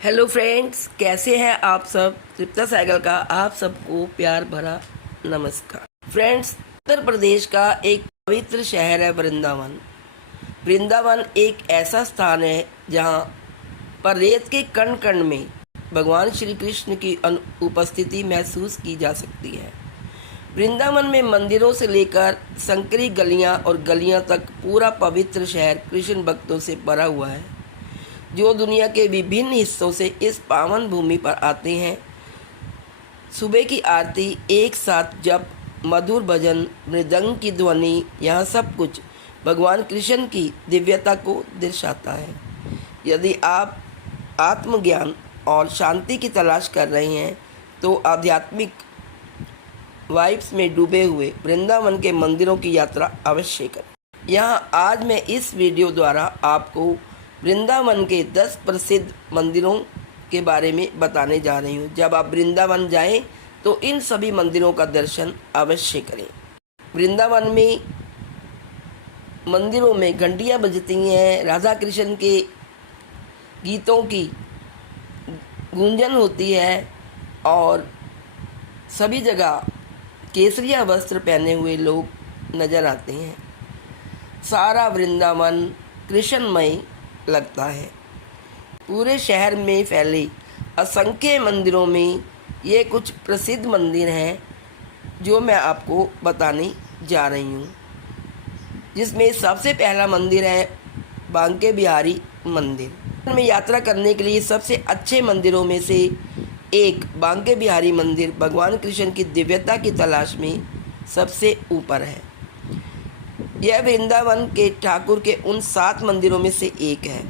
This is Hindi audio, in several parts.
हेलो फ्रेंड्स, कैसे हैं आप सब। तृप्ता साइकिल का आप सबको प्यार भरा नमस्कार। फ्रेंड्स, उत्तर प्रदेश का एक पवित्र शहर है वृंदावन। वृंदावन एक ऐसा स्थान है जहां पर रेत के कण कण में भगवान श्री कृष्ण की उपस्थिति महसूस की जा सकती है। वृंदावन में मंदिरों से लेकर संकरी गलियां और गलियां तक पूरा पवित्र शहर कृष्ण भक्तों से भरा हुआ है, जो दुनिया के विभिन्न हिस्सों से इस पावन भूमि पर आते हैं। सुबह की आरती, एक साथ जप, मधुर भजन, मृदंग की ध्वनि, यह सब कुछ भगवान कृष्ण की दिव्यता को दर्शाता है। यदि आप आत्मज्ञान और शांति की तलाश कर रहे हैं तो आध्यात्मिक वाइब्स में डूबे हुए वृंदावन के मंदिरों की यात्रा अवश्य करें। यहाँ आज मैं इस वीडियो द्वारा आपको वृंदावन के 10 प्रसिद्ध मंदिरों के बारे में बताने जा रही हूँ। जब आप वृंदावन जाएं तो इन सभी मंदिरों का दर्शन अवश्य करें। वृंदावन में मंदिरों में घंटियाँ बजती हैं, राधा कृष्ण के गीतों की गूंजन होती है और सभी जगह केसरिया वस्त्र पहने हुए लोग नजर आते हैं। सारा वृंदावन कृष्णमय लगता है। पूरे शहर में फैले असंख्य मंदिरों में ये कुछ प्रसिद्ध मंदिर हैं जो मैं आपको बताने जा रही हूँ, जिसमें सबसे पहला मंदिर है बांके बिहारी मंदिर। में यात्रा करने के लिए सबसे अच्छे मंदिरों में से एक बांके बिहारी मंदिर भगवान कृष्ण की दिव्यता की तलाश में सबसे ऊपर है। यह वृंदावन के ठाकुर के उन 7 मंदिरों में से एक है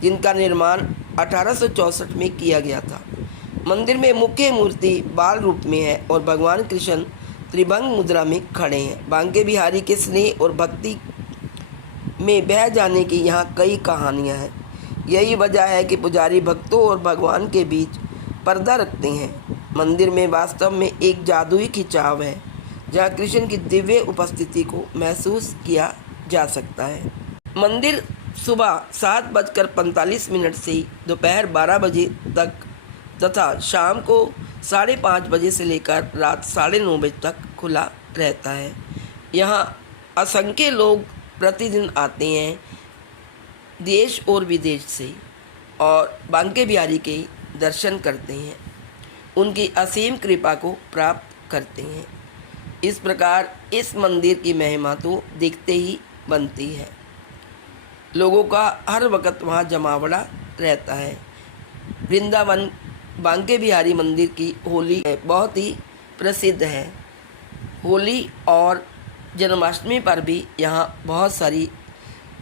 जिनका निर्माण 1864 में किया गया था। मंदिर में मुख्य मूर्ति बाल रूप में है और भगवान कृष्ण त्रिभंग मुद्रा में खड़े हैं। बांके बिहारी के स्नेह और भक्ति में बह जाने की यहाँ कई कहानियाँ हैं। यही वजह है कि पुजारी भक्तों और भगवान के बीच पर्दा रखते हैं। मंदिर में वास्तव में एक जादुई खिंचाव है जहाँ कृष्ण की दिव्य उपस्थिति को महसूस किया जा सकता है। मंदिर सुबह 7:45 से दोपहर 12 बजे तक तथा शाम को 5:30 बजे से लेकर रात 9:30 बजे तक खुला रहता है। यहाँ असंख्य लोग प्रतिदिन आते हैं, देश और विदेश से, और बांके बिहारी के दर्शन करते हैं, उनकी असीम कृपा को प्राप्त करते हैं। इस प्रकार इस मंदिर की महिमा तो दिखते ही बनती है। लोगों का हर वक्त वहाँ जमावड़ा रहता है। वृंदावन बांके बिहारी मंदिर की होली बहुत ही प्रसिद्ध है। होली और जन्माष्टमी पर भी यहाँ बहुत सारी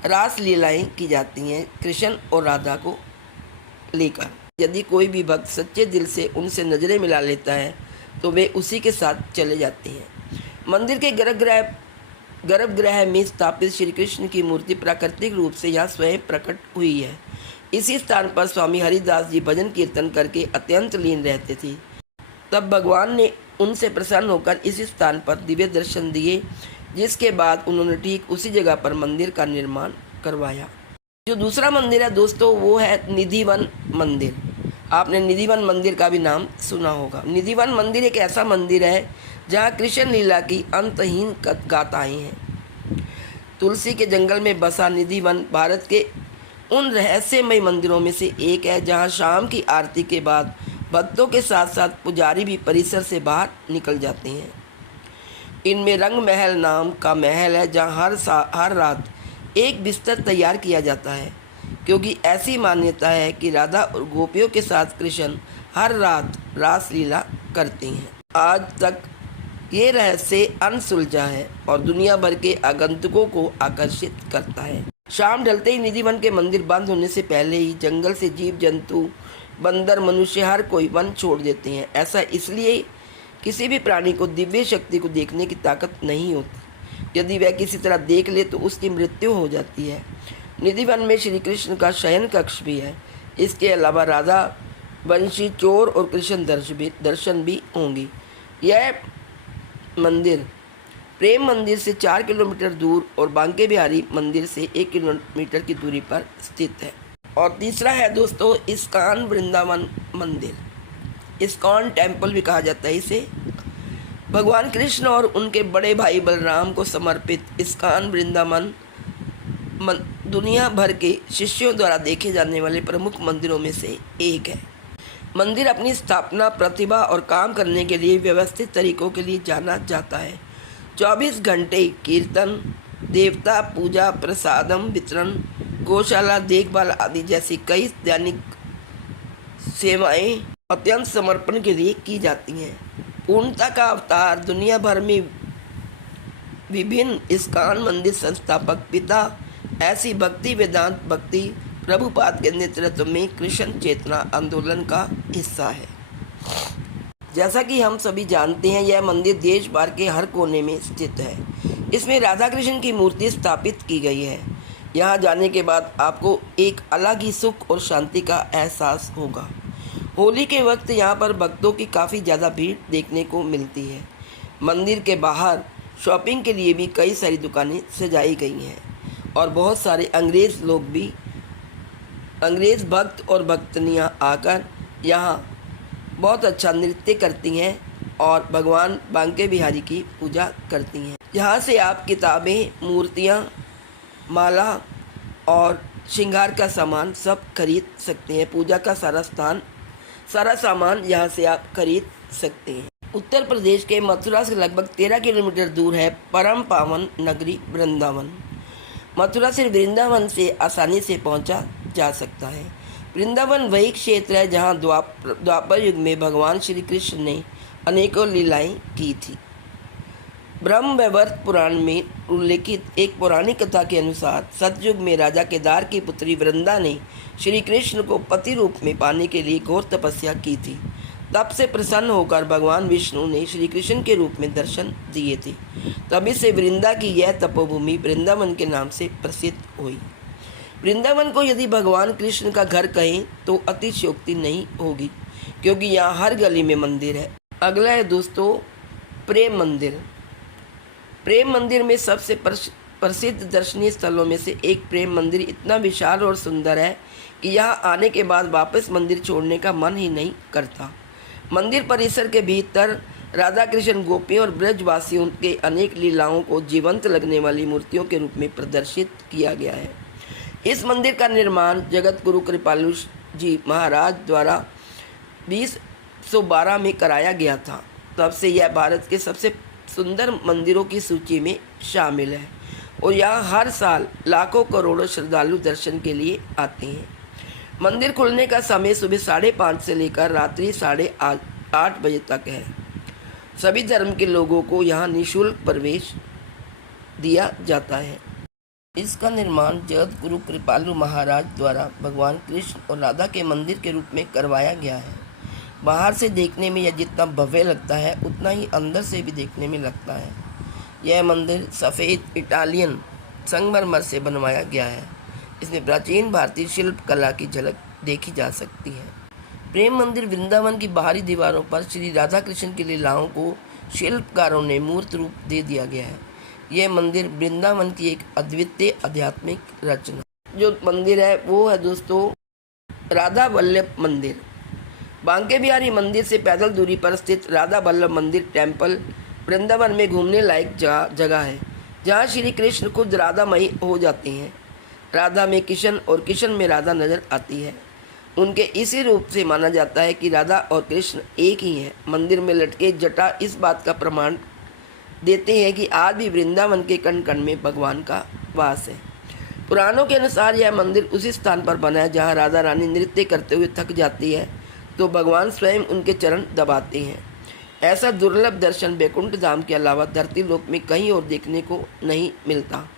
रास लीलाएँ की जाती हैं कृष्ण और राधा को लेकर। यदि कोई भी भक्त सच्चे दिल से उनसे नज़रें मिला लेता है तो वे उसी के साथ चले जाते हैं। मंदिर के गर्भगृह में स्थापित श्री कृष्ण की मूर्ति प्राकृतिक रूप से यहाँ स्वयं प्रकट हुई है। इसी स्थान पर स्वामी हरिदास जी भजन कीर्तन करके अत्यंत लीन रहते थे। तब भगवान ने उनसे प्रसन्न होकर इस स्थान पर दिव्य दर्शन दिए, जिसके बाद उन्होंने ठीक उसी जगह पर मंदिर का निर्माण करवाया। जो दूसरा मंदिर है दोस्तों, वो है निधिवन मंदिर। आपने निधिवन मंदिर का भी नाम सुना होगा। निधिवन मंदिर एक ऐसा मंदिर है जहाँ कृष्ण लीला की अंतहीन गाथाएं हैं। तुलसी के जंगल में बसा निधिवन भारत के उन रहस्यमय मंदिरों में से एक है जहाँ शाम की आरती के बाद भक्तों के साथ साथ पुजारी भी परिसर से बाहर निकल जाते हैं। इनमें रंग महल नाम का महल है जहाँ हर रात एक बिस्तर तैयार किया जाता है, क्योंकि ऐसी मान्यता है कि राधा और गोपियों के साथ कृष्ण हर रात रास लीला करते हैं। आज तक ये रहस्य अनसुलझा है और दुनिया भर के आगंतुकों को आकर्षित करता है। शाम ढलते ही निधिवन के मंदिर बंद होने से पहले ही जंगल से जीव जंतु, बंदर, मनुष्य हर कोई वन छोड़ देते हैं। ऐसा इसलिए किसी भी प्राणी को दिव्य शक्ति को देखने की ताकत नहीं होती। यदि वह किसी तरह देख ले तो उसकी मृत्यु हो जाती है। निधिवन में श्री कृष्ण का शयन कक्ष भी है। इसके अलावा राधा, बंशी, चोर और कृष्ण दर्शन भी होंगे। यह मंदिर प्रेम मंदिर से 4 किलोमीटर दूर और बांके बिहारी मंदिर से 1 किलोमीटर की दूरी पर स्थित है। और तीसरा है दोस्तों इस्कॉन वृंदावन मंदिर, इस्कॉन टेम्पल भी कहा जाता है इसे। भगवान कृष्ण और उनके बड़े भाई बलराम को समर्पित इस्कॉन वृंदावन दुनिया भर के शिष्यों द्वारा देखे जाने वाले प्रमुख मंदिरों में से एक है। मंदिर अपनी स्थापना, प्रतिभा और काम करने के लिए व्यवस्थित तरीकों के लिए जाना जाता है। 24 घंटे कीर्तन, देवता पूजा, प्रसादम वितरण, गौशाला देखभाल आदि जैसी कई दैनिक सेवाएं अत्यंत समर्पण के लिए की जाती हैं। पूर्णता का अवतार दुनिया भर में विभिन्न इस्कॉन मंदिर संस्थापक पिता ऐसी भक्ति वेदांत भक्ति प्रभुपाद के नेतृत्व में कृष्ण चेतना आंदोलन का हिस्सा है। जैसा कि हम सभी जानते हैं, यह मंदिर देश भर के हर कोने में स्थित है। इसमें राधा कृष्ण की मूर्ति स्थापित की गई है। यहाँ जाने के बाद आपको एक अलग ही सुख और शांति का एहसास होगा। होली के वक्त यहाँ पर भक्तों की काफ़ी ज़्यादा भीड़ देखने को मिलती है। मंदिर के बाहर शॉपिंग के लिए भी कई सारी दुकानें सजाई गई हैं और बहुत सारे अंग्रेज़ भक्त और भक्तनियाँ आकर यहाँ बहुत अच्छा नृत्य करती हैं और भगवान बांके बिहारी की पूजा करती हैं। यहाँ से आप किताबें, मूर्तियाँ, माला और श्रृंगार का सामान सब खरीद सकते हैं। पूजा का सारा सामान यहाँ से आप खरीद सकते हैं। उत्तर प्रदेश के मथुरा से लगभग 13 किलोमीटर दूर है परम पावन नगरी वृंदावन। मथुरा से वृंदावन से आसानी से पहुँचा जा सकता है। वृंदावन वही क्षेत्र है जहाँ द्वापर युग में भगवान श्री कृष्ण ने अनेकों लीलाएं की थी। ब्रह्मवैवर्त पुराण में उल्लेखित एक पौराणिक कथा के अनुसार सतयुग में राजा केदार की पुत्री वृंदा ने श्री कृष्ण को पति रूप में पाने के लिए घोर तपस्या की थी। तब से प्रसन्न होकर भगवान विष्णु ने श्री कृष्ण के रूप में दर्शन दिए थे। तभी से वृंदा की यह तपोभूमि वृंदावन के नाम से प्रसिद्ध हुई। वृंदावन को यदि भगवान कृष्ण का घर कहें तो अतिशयोक्ति नहीं होगी, क्योंकि यहाँ हर गली में मंदिर है। अगला है दोस्तों प्रेम मंदिर। प्रेम मंदिर में सबसे प्रसिद्ध दर्शनीय स्थलों में से एक प्रेम मंदिर इतना विशाल और सुंदर है कि यहाँ आने के बाद वापस मंदिर छोड़ने का मन ही नहीं करता। मंदिर परिसर के भीतर राधा कृष्ण, गोपियों और ब्रजवासियों के अनेक लीलाओं को जीवंत लगने वाली मूर्तियों के रूप में प्रदर्शित किया गया है। इस मंदिर का निर्माण जगत गुरु कृपालु जी महाराज द्वारा 2012 में कराया गया था। तब से यह भारत के सबसे सुंदर मंदिरों की सूची में शामिल है और यहाँ हर साल लाखों करोड़ों श्रद्धालु दर्शन के लिए आते हैं। मंदिर खुलने का समय सुबह 5:30 से लेकर रात्रि 8:30 बजे तक है। सभी धर्म के लोगों को यहाँ निःशुल्क प्रवेश दिया जाता है। इसका निर्माण जगत गुरु कृपालु महाराज द्वारा भगवान कृष्ण और राधा के मंदिर के रूप में करवाया गया है। बाहर से देखने में यह जितना भव्य लगता है उतना ही अंदर से भी देखने में लगता है। यह मंदिर सफ़ेद इटालियन संगमरमर से बनवाया गया है। इसमें प्राचीन भारतीय शिल्प कला की झलक देखी जा सकती है। प्रेम मंदिर वृंदावन की बाहरी दीवारों पर श्री राधा कृष्ण की लीलाओं को शिल्पकारों ने मूर्त रूप दे दिया गया है। यह मंदिर वृंदावन की एक अद्वितीय आध्यात्मिक रचना। जो मंदिर है वो है दोस्तों राधा वल्लभ मंदिर। बांके बिहारी मंदिर से पैदल दूरी पर स्थित राधा वल्लभ मंदिर टेम्पल वृंदावन में घूमने लायक जगह है, जहाँ श्री कृष्ण खुद राधामयी हो जाते हैं। राधा में किशन और किशन में राधा नजर आती है। उनके इसी रूप से माना जाता है कि राधा और कृष्ण एक ही हैं। मंदिर में लटके जटा इस बात का प्रमाण देते हैं कि आज भी वृंदावन के कण कण में भगवान का वास है। पुराणों के अनुसार यह मंदिर उसी स्थान पर बना है जहाँ राधा रानी नृत्य करते हुए थक जाती है तो भगवान स्वयं उनके चरण दबाते हैं। ऐसा दुर्लभ दर्शन वैकुंठ धाम के अलावा धरती लोक में कहीं और देखने को नहीं मिलता।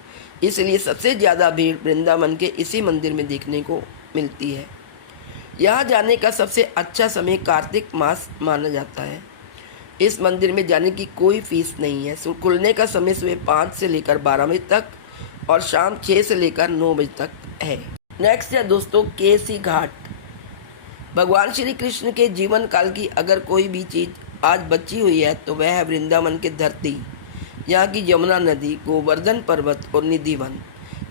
इसलिए सबसे ज़्यादा भीड़ वृंदावन के इसी मंदिर में देखने को मिलती है। यहाँ जाने का सबसे अच्छा समय कार्तिक मास माना जाता है। इस मंदिर में जाने की कोई फीस नहीं है। खुलने का समय सुबह 5 से लेकर 12 बजे तक और शाम 6 से लेकर 9 बजे तक है। नेक्स्ट है दोस्तों केसी घाट। भगवान श्री कृष्ण के जीवन काल की अगर कोई भी चीज़ आज बची हुई है तो वह है वृंदावन की धरती, यहाँ की यमुना नदी, गोवर्धन पर्वत और निधि वन।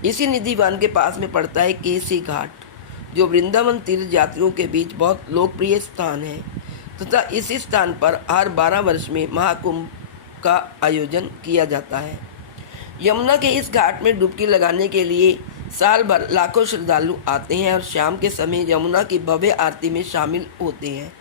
इसी निधि वन के पास में पड़ता है केसी घाट। जो वृंदावन तीर्थ यात्रियों के बीच बहुत लोकप्रिय स्थान है तथा इस स्थान पर हर 12 वर्ष में महाकुंभ का आयोजन किया जाता है। यमुना के इस घाट में डुबकी लगाने के लिए साल भर लाखों श्रद्धालु आते हैं और शाम के समय यमुना की भव्य आरती में शामिल होते हैं।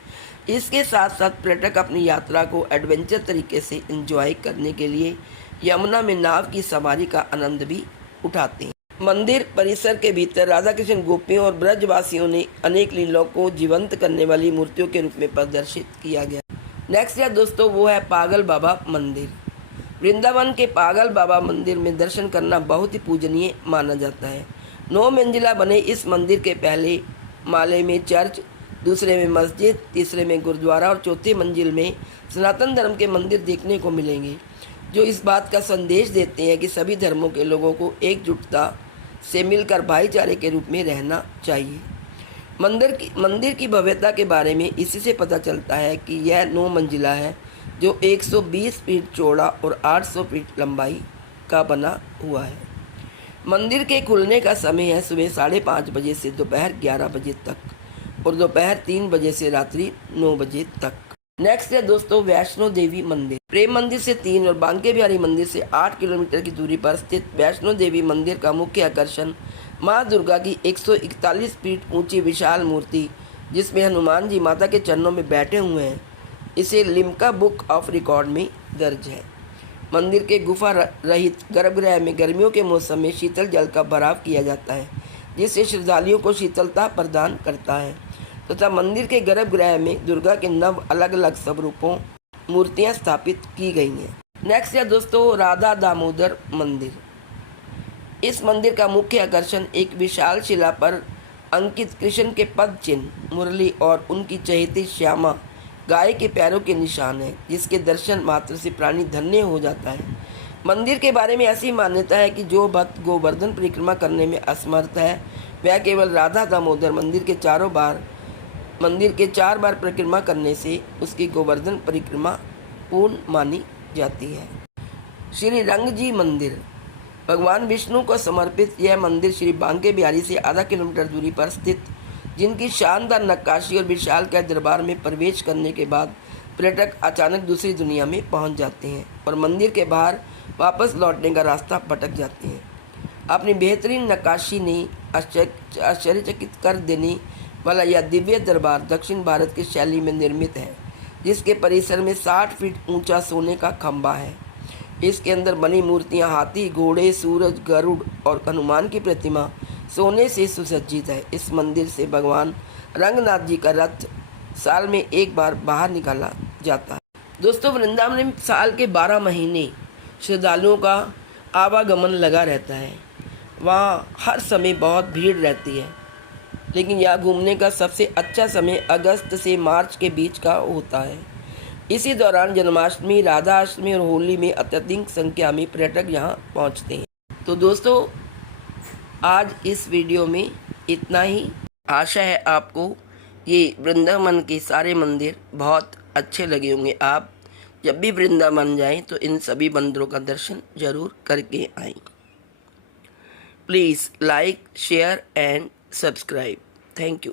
इसके साथ साथ पर्यटक अपनी यात्रा को एडवेंचर तरीके से एंजॉय करने के लिए यमुना में नाव की सवारी का आनंद भी उठाते हैं। मंदिर परिसर के भीतर राधा कृष्ण गोपियों और ब्रजवासियों ने अनेक लीलाओं को जीवंत करने वाली मूर्तियों के रूप में प्रदर्शित किया गया। नेक्स्ट है दोस्तों, वो है पागल बाबा मंदिर। वृंदावन के पागल बाबा मंदिर में दर्शन करना बहुत ही पूजनीय माना जाता है। 9 मंजिला बने इस मंदिर के पहले माले में चर्च, दूसरे में मस्जिद, तीसरे में गुरुद्वारा और चौथे मंजिल में सनातन धर्म के मंदिर देखने को मिलेंगे, जो इस बात का संदेश देते हैं कि सभी धर्मों के लोगों को एकजुटता से मिलकर भाईचारे के रूप में रहना चाहिए। मंदिर की भव्यता के बारे में इसी से पता चलता है कि यह 9 मंजिला है, जो 120 फीट चौड़ा और 800 फीट लंबाई का बना हुआ है। मंदिर के खुलने का समय है सुबह 5:30 बजे से दोपहर 11 बजे तक और दोपहर 3 बजे से रात्रि 9 बजे तक। नेक्स्ट है दोस्तों, वैष्णो देवी मंदिर। प्रेम मंदिर से 3 और बांके बिहारी मंदिर से 8 किलोमीटर की दूरी पर स्थित वैष्णो देवी मंदिर का मुख्य आकर्षण माँ दुर्गा की 141 फीट ऊंची विशाल मूर्ति, जिसमें हनुमान जी माता के चरणों में बैठे हुए हैं, इसे लिम्का बुक ऑफ रिकॉर्ड में दर्ज है। मंदिर के गुफा रहित गर्भगृह में गर्मियों के मौसम में शीतल जल का भराव किया जाता है, जिससे श्रद्धालुओं को शीतलता प्रदान करता है तथा मंदिर के गर्भगृह में दुर्गा के 9 अलग अलग स्वरूपों मूर्तियां स्थापित की गई हैं। नेक्स्ट है दोस्तों, राधा दामोदर मंदिर। इस मंदिर का मुख्य आकर्षण एक विशाल शिला पर अंकित कृष्ण के पद चिन्ह, मुरली और उनकी चहेती श्यामा गाय के पैरों के निशान है, जिसके दर्शन मात्र से प्राणी धन्य हो जाता है। मंदिर के बारे में ऐसी मान्यता है कि जो भक्त गोवर्धन परिक्रमा करने में असमर्थ है, वह केवल राधा दामोदर मंदिर के 4 बार परिक्रमा करने से उसकी गोवर्धन परिक्रमा पूर्ण मानी जाती है। श्री रंगजी मंदिर। भगवान विष्णु को समर्पित यह मंदिर श्री बांके बिहारी से आधा किलोमीटर दूरी पर स्थित, जिनकी शानदार नक्काशी और विशालकाय दरबार में प्रवेश करने के बाद पर्यटक अचानक दूसरी दुनिया में पहुंच जाते हैं और मंदिर के बाहर वापस लौटने का रास्ता भटक जाते हैं। अपनी बेहतरीन नक्काशी ने आश्चर्यचकित कर देने वाला यह दिव्य दरबार दक्षिण भारत की शैली में निर्मित है, जिसके परिसर में 60 फीट ऊंचा सोने का खंभा है। इसके अंदर बनी मूर्तियां हाथी, घोड़े, सूरज, गरुड़ और हनुमान की प्रतिमा सोने से सुसज्जित है। इस मंदिर से भगवान रंगनाथ जी का रथ साल में एक बार बाहर निकाला जाता है। दोस्तों, वृंदावन में साल के 12 महीने श्रद्धालुओं का आवागमन लगा रहता है। वहाँ हर समय बहुत भीड़ रहती है, लेकिन यहाँ घूमने का सबसे अच्छा समय अगस्त से मार्च के बीच का होता है। इसी दौरान जन्माष्टमी, राधाष्टमी और होली में अत्यधिक संख्या में पर्यटक यहाँ पहुँचते हैं। तो दोस्तों, आज इस वीडियो में इतना ही। आशा है आपको ये वृंदावन के सारे मंदिर बहुत अच्छे लगे होंगे। आप जब भी वृंदावन जाएं तो इन सभी मंदिरों का दर्शन जरूर करके आएं। Please like, share and subscribe. Thank you.